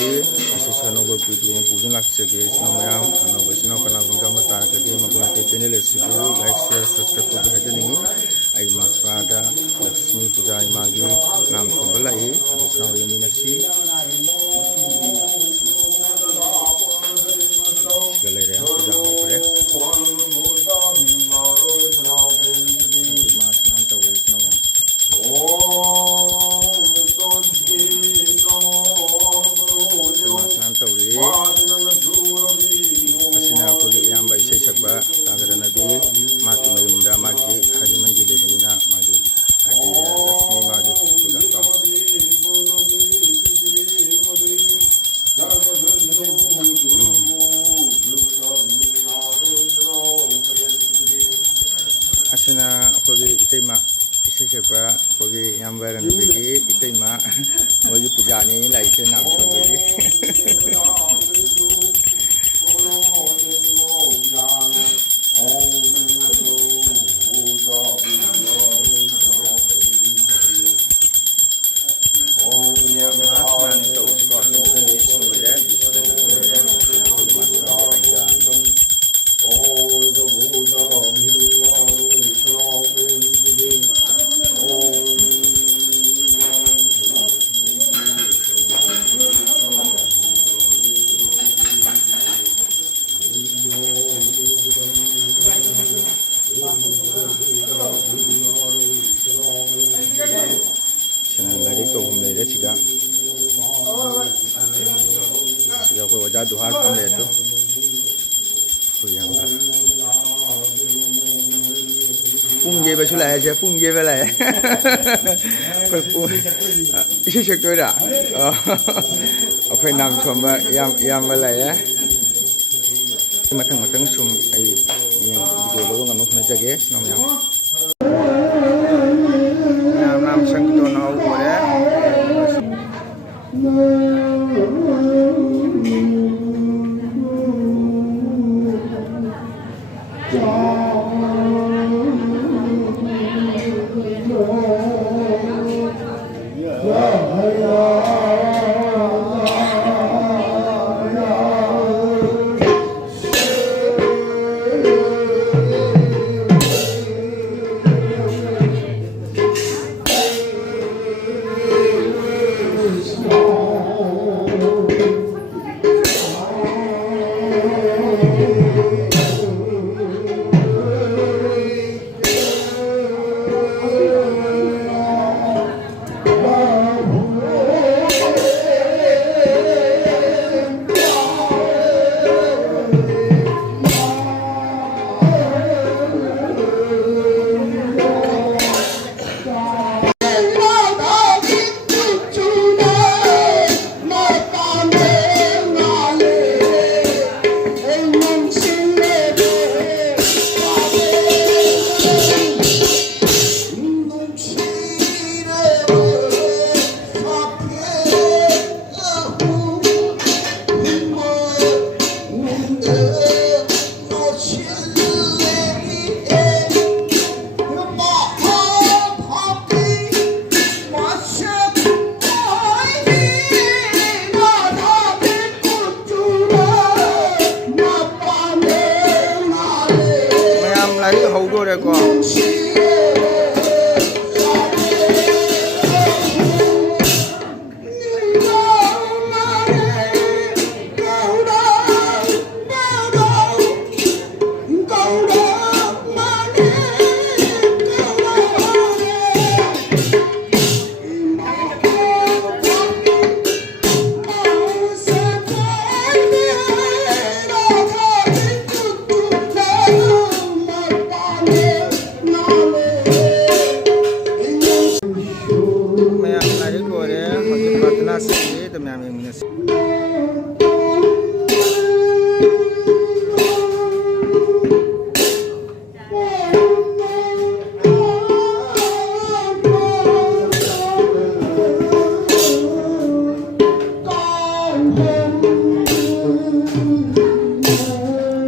ꯇꯧꯔꯤ ꯑꯁꯤꯁꯨ ꯑꯅꯧꯕ ꯚꯤꯗꯤꯑꯣ ꯑꯃ ꯄꯨꯗꯨꯅ ꯂꯥꯛꯆꯒꯦ ꯏꯆꯤꯟꯅꯥꯎ ꯃꯌꯥꯝ ꯑꯅꯧꯕ ꯏꯆꯤꯟꯅꯥꯎ ꯀꯅꯥꯒꯨꯝꯕ ꯌꯥꯎꯕ ꯇꯥꯔꯒꯗꯤ ꯃꯒꯨꯟ ꯆꯦꯅꯦꯜ ꯑꯁꯤꯕꯨ ꯂꯥꯏꯛ ꯁꯤꯌꯔ ꯁꯕꯁꯀ꯭ꯔꯥꯏꯕ ꯇꯧꯕ ꯍꯥꯏꯖꯅꯤꯡꯉꯤ ꯑꯩ ꯃꯥꯁꯄꯥꯗ ꯂꯛꯁꯃꯤ ꯄꯨꯖꯥ ꯏꯃꯥꯒꯤ ꯅꯥꯝ ꯊꯣꯟꯕ ꯂꯥꯛꯏ ꯑꯗꯨ ꯏꯆꯤꯟꯅꯥꯎ ꯌꯦꯡꯃꯤꯟꯅꯁꯤ ꯁꯤꯗ ꯂꯩꯔꯦ ꯄꯨꯖꯥ ꯍꯧꯈ꯭ꯔꯦ ꯃꯥ ꯁꯨꯃꯥꯏꯅ ꯇꯧꯋꯦ ꯏꯆꯤꯟꯅꯥꯎ ꯃꯌꯥꯝ ꯇꯧꯔꯤ ꯑꯁꯤꯅ ꯑꯩꯈꯣꯏꯒꯤ ꯏꯌꯥꯝꯕ ꯏꯁꯩ ꯁꯛꯄ ꯇꯥꯗꯔꯅꯕꯤ ꯃꯥꯒꯤ ꯃꯌꯨꯝꯗ ꯃꯥꯒꯤ ꯍꯔꯤꯃꯟꯗꯤ ꯂꯩꯕꯅꯤꯅ ꯃꯥꯒꯤ ꯍꯥꯏꯗꯤ ꯂꯛꯁꯃꯤ ꯃꯥꯒꯤ ꯄꯨꯖꯥ ꯇꯧ ꯑꯁꯤꯅ ꯑꯩꯈꯣꯏꯒꯤ ꯏꯇꯩꯃ ꯏꯁꯩ ꯁꯛꯄ ꯑꯩꯈꯣꯏꯒꯤ ꯏꯌꯥꯝꯕ ꯔꯅꯕꯤꯒꯤ ꯏꯇꯩꯃ ꯃꯣꯏꯒꯤ ꯄꯨꯖꯥꯅꯤ ꯂꯥꯛꯏꯁꯦ ꯅꯥꯝ ꯁꯣꯟꯕꯒꯤ sina lari to hum le siga ko waja duhar kam le to kuyang pung je ba chula je pung je ba la ko pung isi se ko da akhoi nam chom ba yam ba la ya matang sum ai yang video lo ngam khona jage sinam yang nam sang to na ho re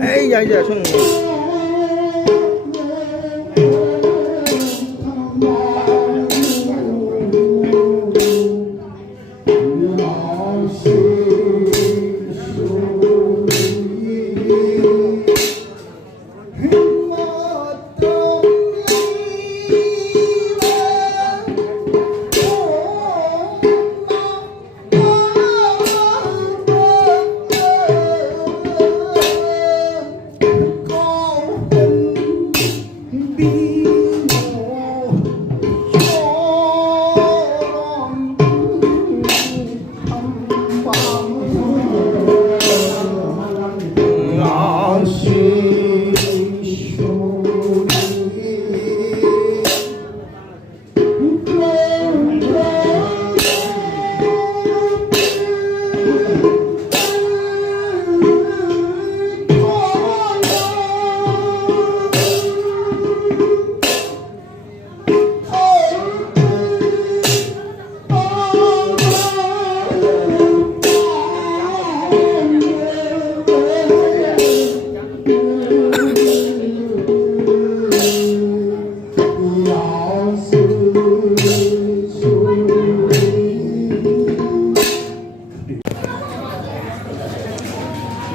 Hey, yeah,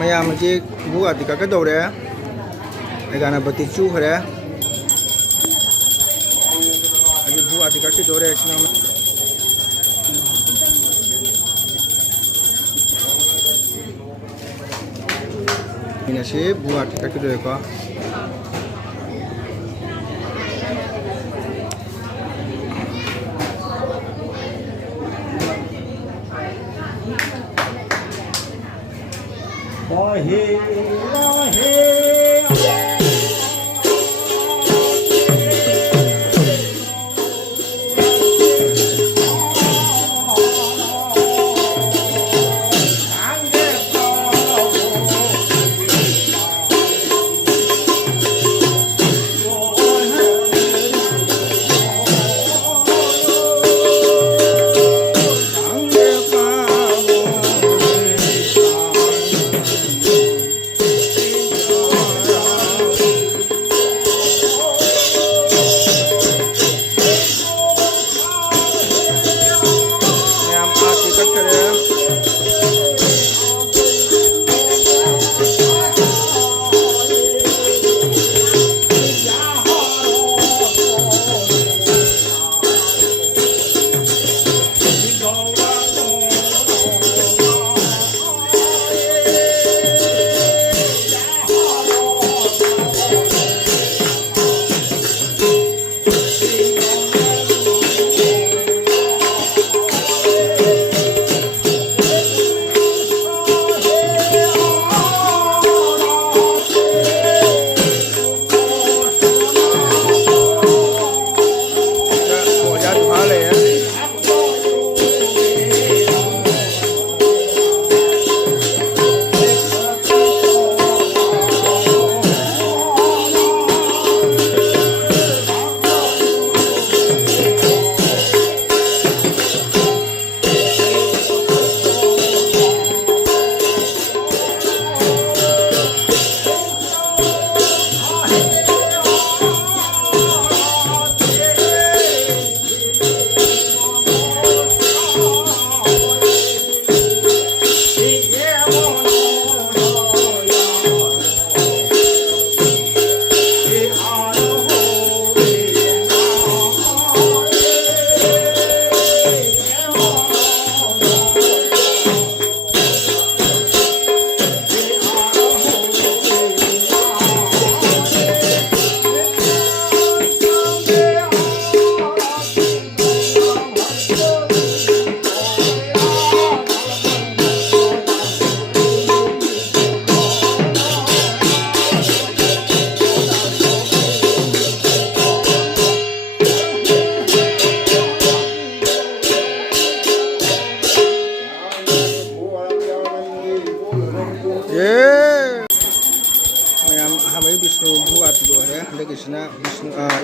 mày chỉ bùa thì cái đầu đấy cái này bật chú hết đấy cái bùa thì cái đầu đấy xin ini sih buat kita kedua kok.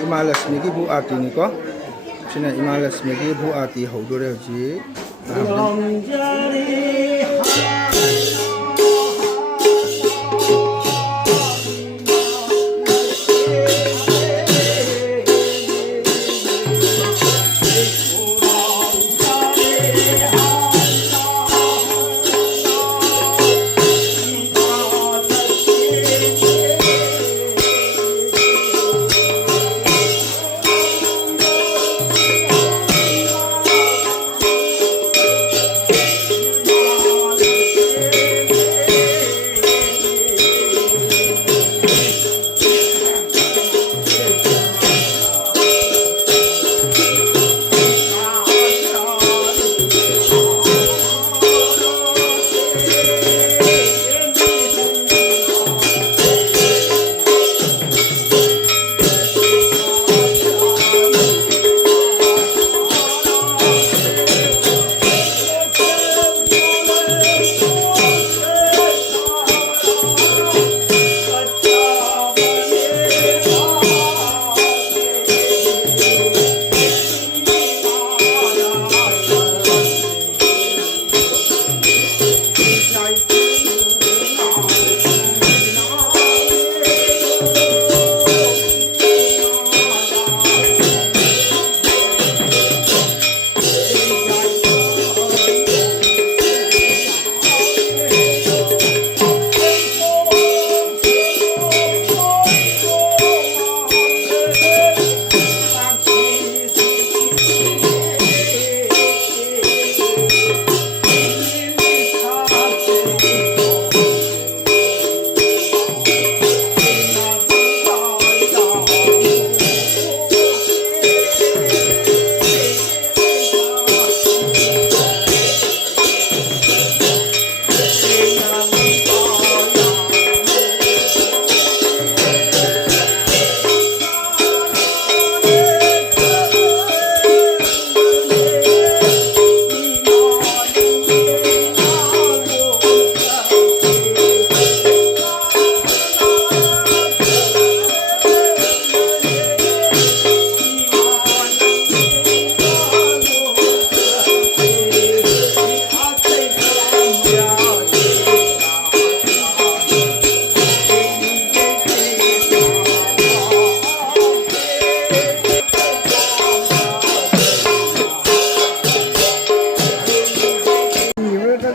Imalasmi ki bu arti ni ko sina Imalasmi ki bu arti ho do re ji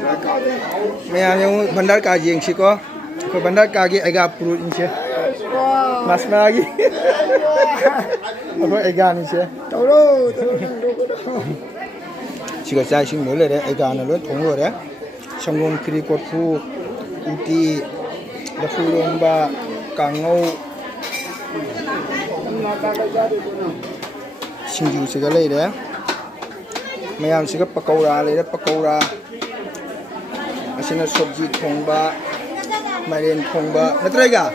Maya yung bandar kaji yang siko. Ko bandar kaji ega puru inse. Mas lagi. Ako ega ni se. Tolo. Siko sai sing lo le de ega na lo thong lo de. Sangong kri ko pu uti da fu lomba kangau. Singju siga le de. Mayam siga pakora le de pakora. Asina sobji thongba Marian thongba natraiga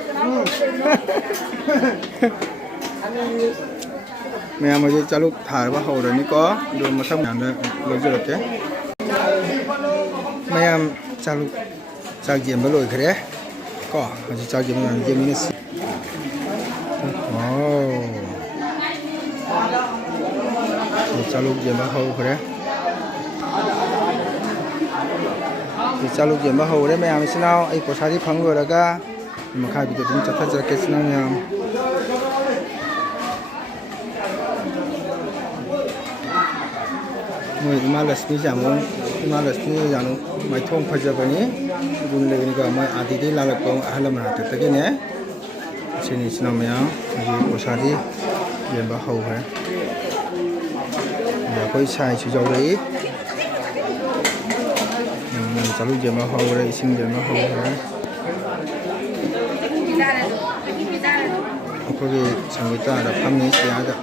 Mayam aje chalu tharba hawrani ko do masam nanda lojorote Mayam chalu chak jemba loi khare ko aje chak jemba jemini oh chalu jemba haw khare Chalu jemba hore me am sinau ai posari phango raga makha bi dum chatha jake sinau yam moi imalasni jamon imalasni janu mai thong phajabani gun legni ga mai adi de lalak ko ahlam ra ta ge ne sini sinau me am ji posari jemba hore ya koi sai chu jaw rei Chalu jema hawre ising jema hawre Akogi sangita da phamni siada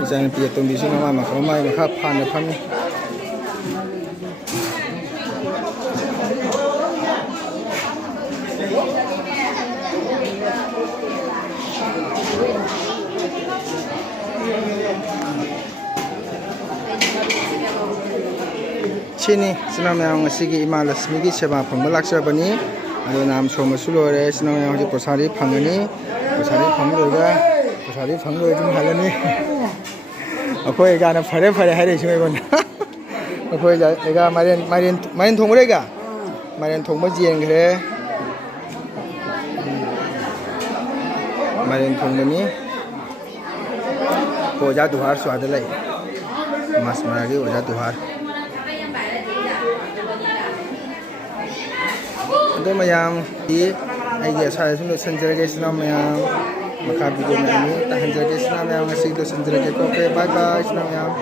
Isan pia tumbi sino mama khamai makha phan da phamni Chini sinamyang sigi imalasmi gi seba phangba laksabani ado nam soma sulore sinamyang ji posari phangani posari phangloga posari phanglo jum halani akoi ga na phare phare hare sumai gon akoi ja ega marin thongre ga marin thongba jien gre marin thongbani oja duhar swadalai mas maragi oja duhar Ado mayam di ai sa sunu sanjara sina mayam makha video na ni tahan jage sina mayam ngasih do sanjara ko bye bye sina mayam